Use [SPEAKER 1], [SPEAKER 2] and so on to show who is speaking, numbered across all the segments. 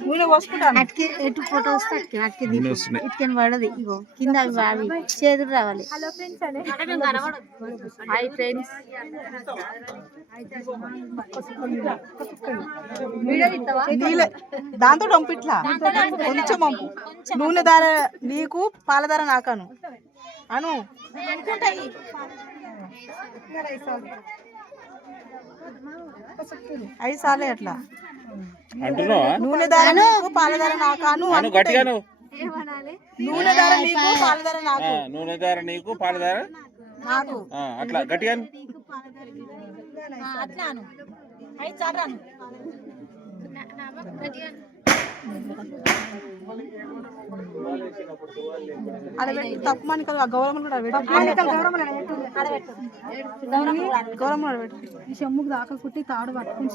[SPEAKER 1] నూనె పోసుకుంటాను.
[SPEAKER 2] అటుకి ఎటు ఫోటో వస్తే అటుకి అటుకి దీపు.
[SPEAKER 3] వస్తున్నాయి.
[SPEAKER 2] ఇటుకని పడది ఇగో కింద అవి అవి చేతులు రావాలి. హాయ్ ఫ్రెండ్స్
[SPEAKER 1] నీళ్ళే దాంతో పంపిట్లా కొంచెం పంపు నూనె ధర నీకు పాల ధర నాకను. అను. ఐదు సార్లే అట్లా. నూనె ధర నీకు పాల ధర నాకు? నూనె ధర నీకు పాల ధర నాకు.
[SPEAKER 3] నూనె ధర నీకు పాల ధర?
[SPEAKER 1] నాకు.
[SPEAKER 3] అట్లా గట్టిగా
[SPEAKER 1] అట్లాను ఐదు సార్లు అను ఆడ పెట్టు, తప్పు మనికలు గౌరమ్మలు కూడా పెట్టు
[SPEAKER 4] ఈ చెమ్ముకు దాకా కుట్టి తాడు పట్టుకుని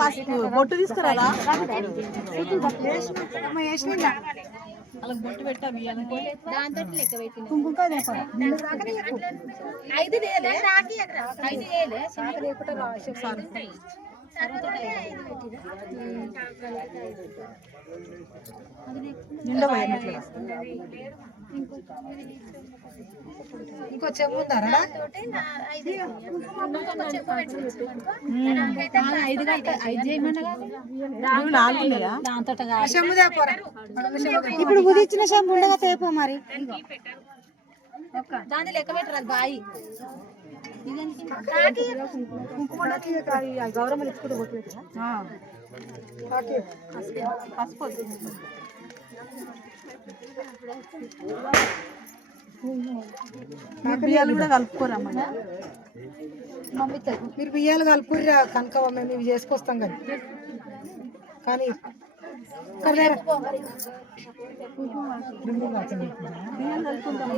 [SPEAKER 1] పసుపు బొట్టు తీసుకురాలా? అలా బొట్టు పెట్టా
[SPEAKER 4] కుంకుమ దేపడ
[SPEAKER 2] ఐదు వేలే ఐదు వేలే
[SPEAKER 1] నిండా
[SPEAKER 4] ఇంకో ఉందారా దేపోరా ఇప్పుడు కుదిర్చిన చెమ్ము ఉండగా తేపో మరి.
[SPEAKER 2] దాని లెక్క పెట్టరాదు బాయి.
[SPEAKER 4] గౌరవం ఇచ్చుకుంటూ
[SPEAKER 1] పసుపు. మీరు బియ్యాలు కూడా కలుపుకోరమ్మా
[SPEAKER 4] మీరు బియ్యాలు కలుపుర్రా కనుక మేము ఇవి చేసుకొస్తాం కానీ. కానీ ఇక్కడ లేరా?
[SPEAKER 1] బియ్యాలు కలుపుకుంటాం.